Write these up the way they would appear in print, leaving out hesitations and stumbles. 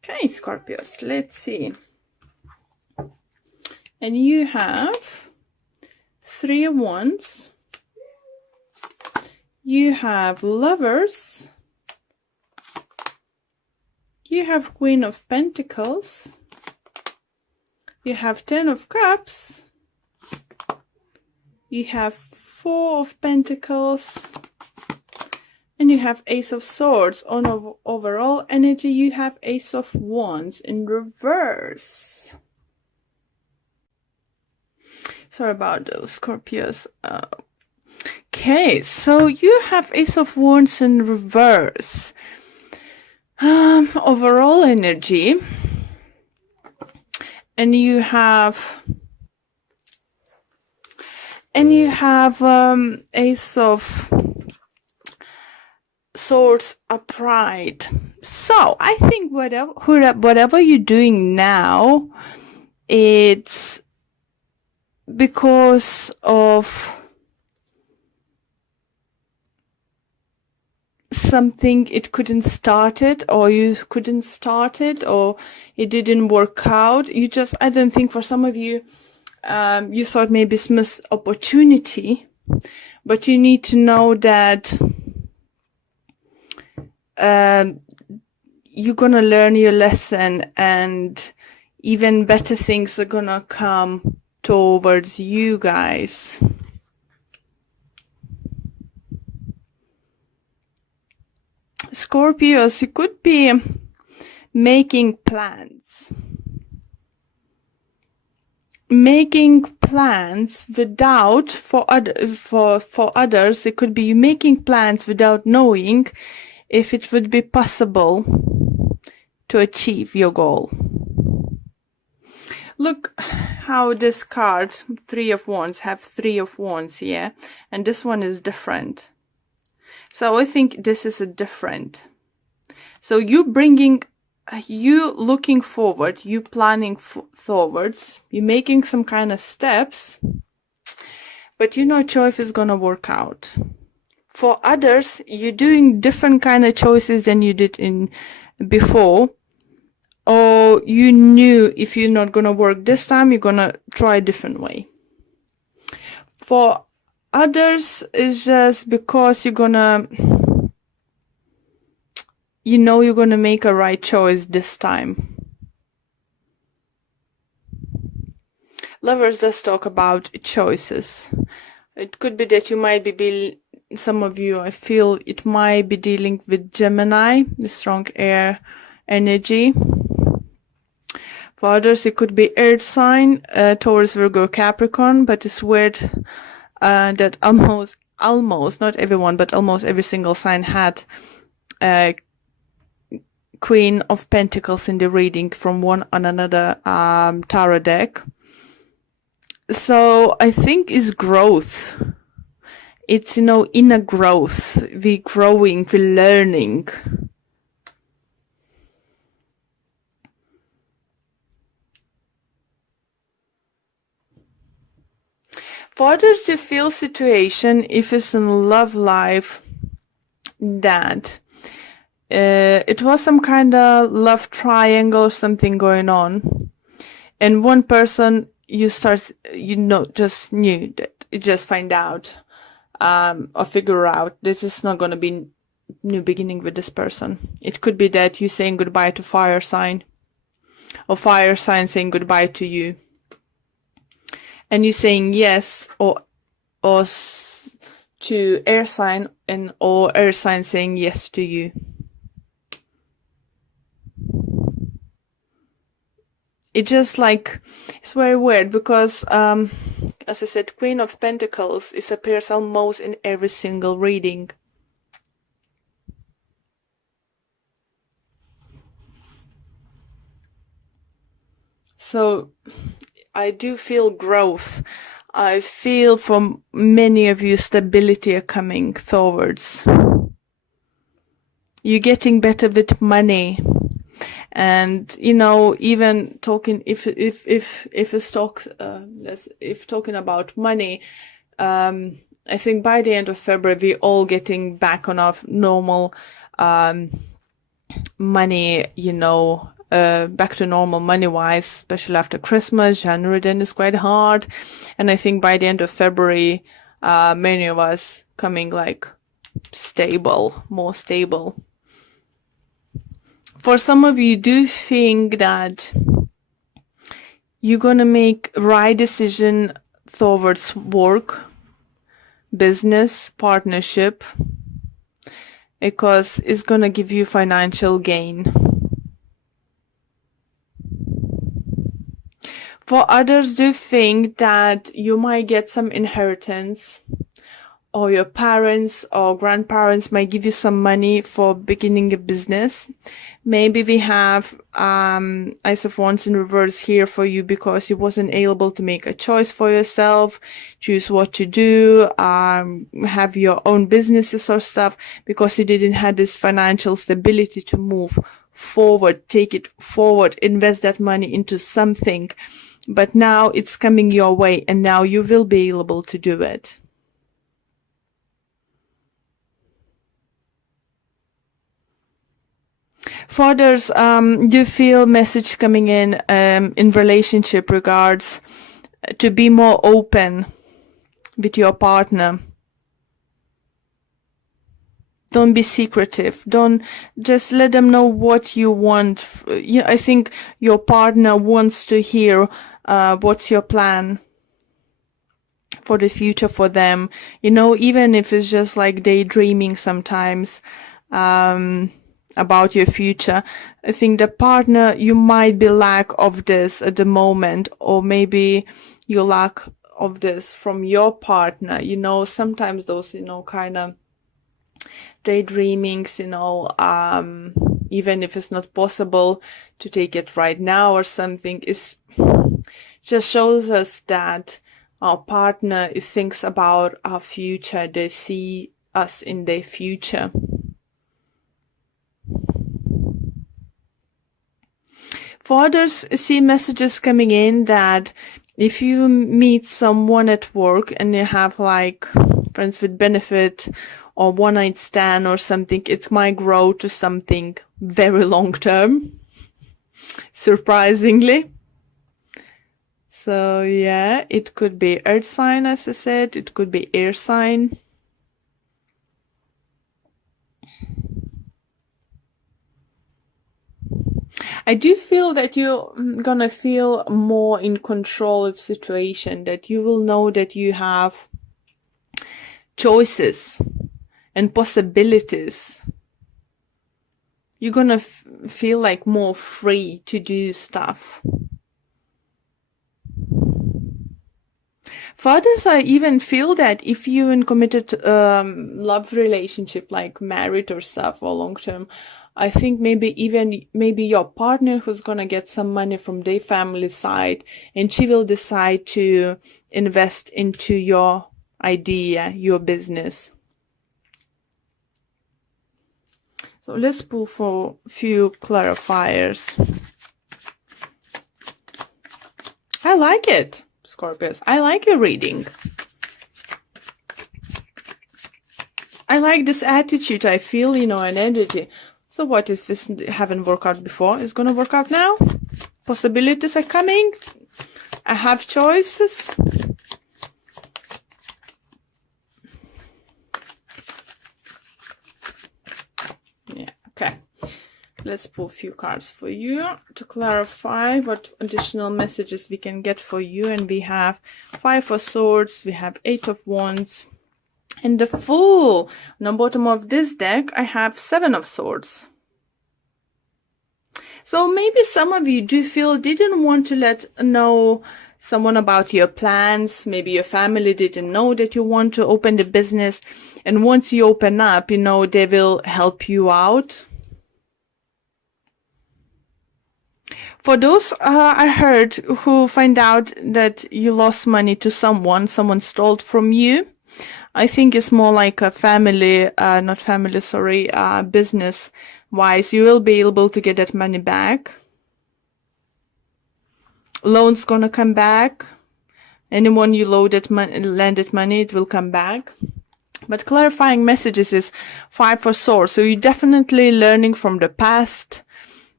Okay, Scorpios, let's see. And you have 3 of Wands. You have Lovers. You have Queen of Pentacles. You have 10 of Cups. You have 4 of Pentacles. And you have Ace of Swords. On overall energy, you have Ace of Wands in reverse. Sorry about those, Scorpios. Okay, so you have Ace of Wands in reverse. Overall energy. And you have Ace of Swords upright. So I think whatever you're doing now, it's because of something it couldn't start it, or you couldn't start it, or it didn't work out. I don't think for some of you, you thought maybe it's missed opportunity, but you need to know that you're gonna learn your lesson, and even better things are gonna come towards you guys. Scorpios, you could be making plans. Without, for others, it could be you making plans without knowing if it would be possible to achieve your goal. Look how this card, 3 of Wands, have 3 of Wands here, and this one is different. So I think this is a different. So you looking forward, you planning forwards, you making some kind of steps, but you're not sure if it's gonna work out. For others, you're doing different kind of choices than you did before, or you knew if you're not gonna work this time, you're gonna try a different way. For others, it's just because you're gonna make a right choice this time. Lovers does talk about choices. It could be that you might be some of you, I feel it might be dealing with Gemini, the strong air energy. For others, it could be earth sign, Taurus, Virgo, Capricorn, but it's weird that almost, not everyone, but almost every single sign had Queen of Pentacles in the reading from one on another tarot deck. So I think it's growth. It's, inner growth. We're growing, we're learning. For others, you feel situation, if it's in love life, that it was some kind of love triangle, something going on, and one person just knew that you just find out or figure out this is not going to be new beginning with this person. It could be that you're saying goodbye to fire sign, or fire sign saying goodbye to you, and you're saying yes or to air sign, or air sign saying yes to you. It's just it's very weird because, as I said, Queen of Pentacles, it appears almost in every single reading. So I do feel growth. I feel from many of you stability are coming towards. You're getting better with money. And even talking if talking about money, I think by the end of February we're all getting back on our normal money back to normal money-wise, especially after Christmas. January then is quite hard. And I think by the end of February, many of us coming like stable, more stable. For some of you, do think that you're gonna make right decision towards work, business, partnership, because it's gonna give you financial gain. For others, do think that you might get some inheritance, or your parents or grandparents might give you some money for beginning a business. Maybe we have Ace of Wands in reverse here for you because you wasn't able to make a choice for yourself, choose what to do, have your own businesses or stuff, because you didn't have this financial stability to move forward, take it forward, invest that money into something. But now it's coming your way, and now you will be able to do it. For others, do feel message coming in relationship regards to be more open with your partner. Don't be secretive. Don't just let them know what you want. I think your partner wants to hear what's your plan for the future for them. Even if it's just like daydreaming sometimes about your future. I think the partner, you might be lack of this at the moment, or maybe you lack of this from your partner. Sometimes those, kind of daydreamings, even if it's not possible to take it right now or something, is just shows us that our partner thinks about our future. They see us in their future. For others, see messages coming in that if you meet someone at work and you have like friends with benefit or one night stand or something, it might grow to something very long term, surprisingly. So yeah, it could be earth sign, as I said, it could be air sign. I do feel that you're gonna feel more in control of situation, that you will know that you have choices and possibilities. You're gonna feel like more free to do stuff. For others, I even feel that if you're in committed love relationship, like married or stuff, or long term, I think maybe your partner who's gonna get some money from their family side, and she will decide to invest into your idea, your business. So let's pull for a few clarifiers. I like it, Scorpios. I like your reading. I like this attitude. I feel, an energy. So what if this haven't worked out before? It's gonna work out now? Possibilities are coming. I have choices. Yeah, okay. Let's pull a few cards for you to clarify what additional messages we can get for you. And we have 5 of Swords, we have 8 of Wands, and the Fool. On the bottom of this deck, I have 7 of Swords. So maybe some of you do feel didn't want to let know someone about your plans. Maybe your family didn't know that you want to open the business. And once you open up, they will help you out. For those I heard who find out that you lost money to someone stole from you, I think it's more like a business wise. You will be able to get that money back. Loan's gonna come back. Anyone you lended money, it will come back. But clarifying messages is 5 of Swords. So you're definitely learning from the past.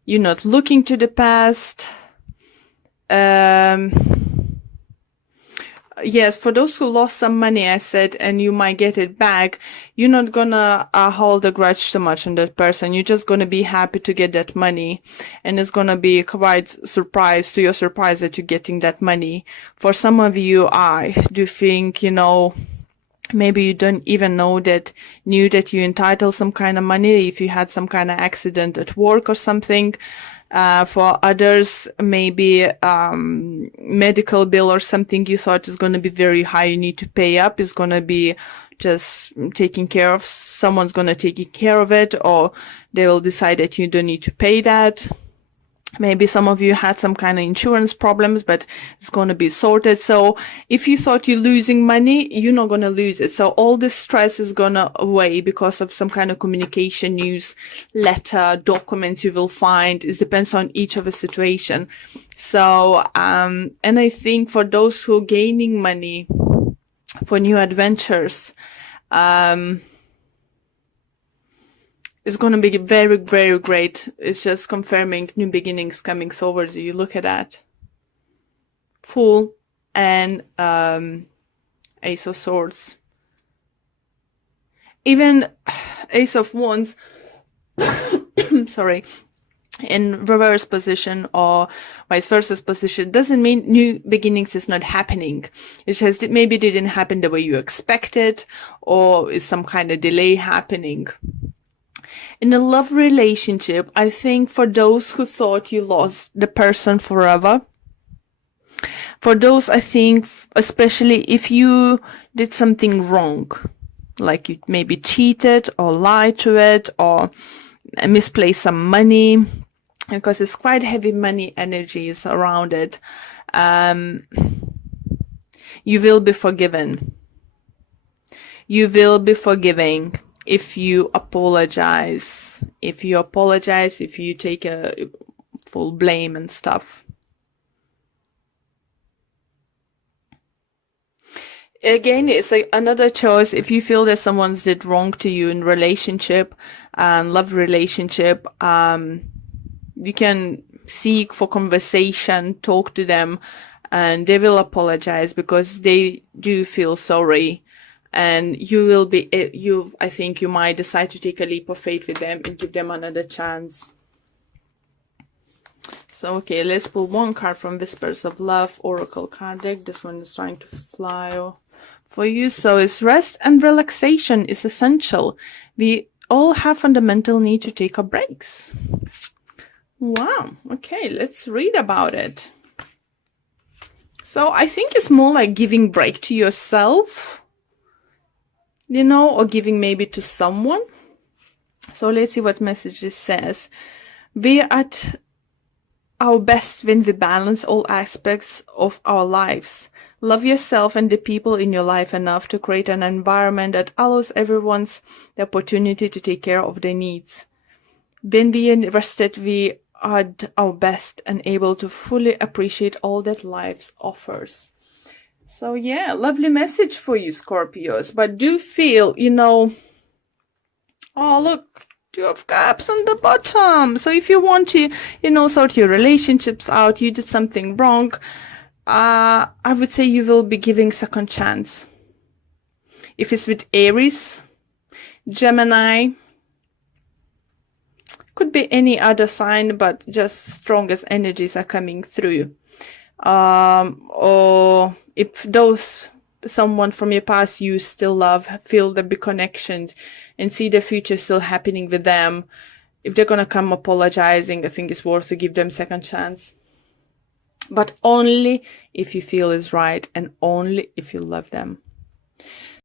You're not looking to the past. Yes, for those who lost some money, I said, and you might get it back, you're not gonna hold a grudge too much on that person. You're just gonna be happy to get that money, and it's gonna be quite surprise to your surprise that you're getting that money. For some of you, I do think, maybe you don't even knew that you entitled some kind of money if you had some kind of accident at work or something. For others, maybe medical bill or something you thought is going to be very high, you need to pay up, is going to be just taken care of. Someone's going to take care of it, or they will decide that you don't need to pay that. Maybe some of you had some kind of insurance problems, but it's going to be sorted. So if you thought you're losing money, you're not going to lose it. So all this stress is going to away because of some kind of communication, news, letter, documents you will find. It depends on each of the situation. So, and I think for those who are gaining money for new adventures, it's going to be very, very great. It's just confirming new beginnings coming towards you. Look at that. Fool and Ace of Swords. Even Ace of Wands, sorry, in reverse position or vice versa position doesn't mean new beginnings is not happening. It just maybe didn't happen the way you expected, or is some kind of delay happening. In a love relationship, I think for those who thought you lost the person forever, for those, I think, especially if you did something wrong, like you maybe cheated or lied to it or misplaced some money, because it's quite heavy money energies around it, you will be forgiven. You will be forgiving. If you apologize, if you take a full blame and stuff. Again, it's like another choice. If you feel that someone did wrong to you in relationship, love relationship, you can seek for conversation, talk to them, and they will apologize because they do feel sorry. And you will be, I think you might decide to take a leap of faith with them and give them another chance. So, okay, let's pull one card from Whispers of Love Oracle card deck. This one is trying to fly for you. So it's rest and relaxation is essential. We all have fundamental need to take our breaks. Wow. Okay, let's read about it. So I think it's more like giving break to yourself, or giving maybe to someone. So let's see what message this says. We are at our best when we balance all aspects of our lives. Love yourself and the people in your life enough to create an environment that allows everyone the opportunity to take care of their needs. When we are rested, we are at our best and able to fully appreciate all that life offers. So yeah, lovely message for you, Scorpios. But do feel, oh, look, Two of Cups on the bottom. So if you want to, sort your relationships out, you did something wrong, I would say you will be giving second chance. If it's with Aries, Gemini, could be any other sign, but just strongest energies are coming through. Or if someone from your past you still love, feel the big connections and see the future still happening with them, if they're gonna come apologizing, I think it's worth to give them second chance. But only if you feel is right and only if you love them.